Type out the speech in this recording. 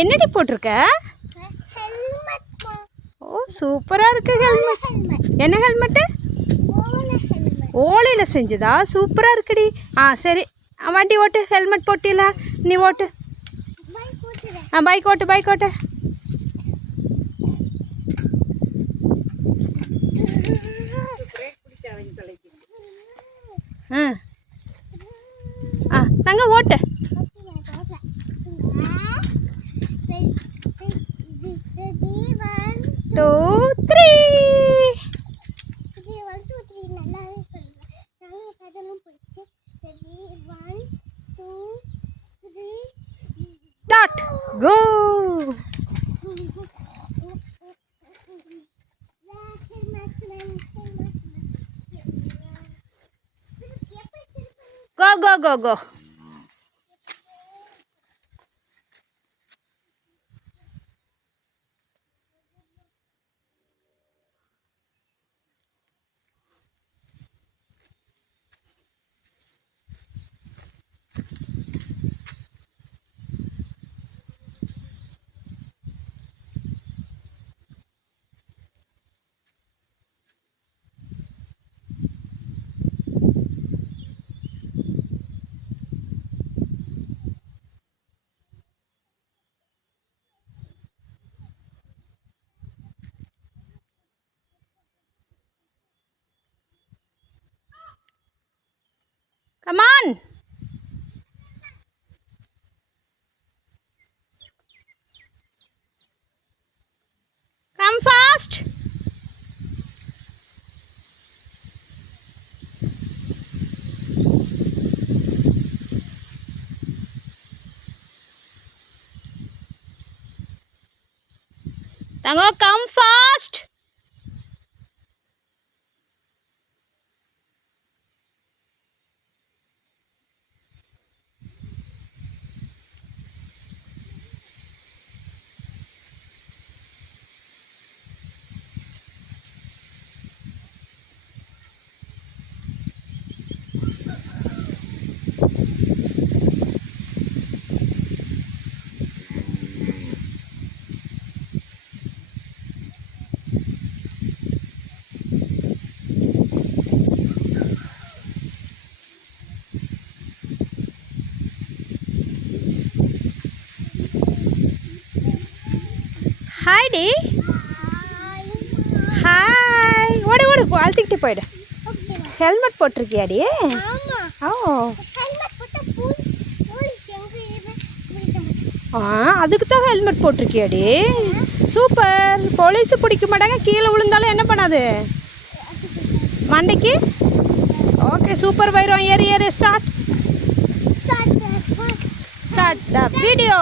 என்னடி போட்டிருக்க? ஓ சூப்பராக இருக்கு ஹெல்மெட். என்ன ஹெல்மெட்டு? ஓலையில் செஞ்சதா? சூப்பராக இருக்குடி. சரி வண்டி ஓட்டு. ஹெல்மெட் போட்டில நீ ஓட்டு. பைக் ஓட்டு பைக் ஓட்டு. தங்க ஓட்டு. 2 3 start go. Go. Come on. Come fast. Tango, come fast. Hi டி. ஹாய். ஓடு அழுத்திக்கிட்டு போயிடு. ஹெல்மெட் போட்டிருக்கியாடி? ஓ அதுக்கு தான் ஹெல்மெட் போட்டிருக்கியாடி? சூப்பர். போலீஸு பிடிக்க மாட்டாங்க. கீழே விழுந்தாலும் என்ன பண்ணாது மண்டைக்கு? ஓகே சூப்பர் வைரம். ஏறு ஸ்டார்ட் த வீடியோ.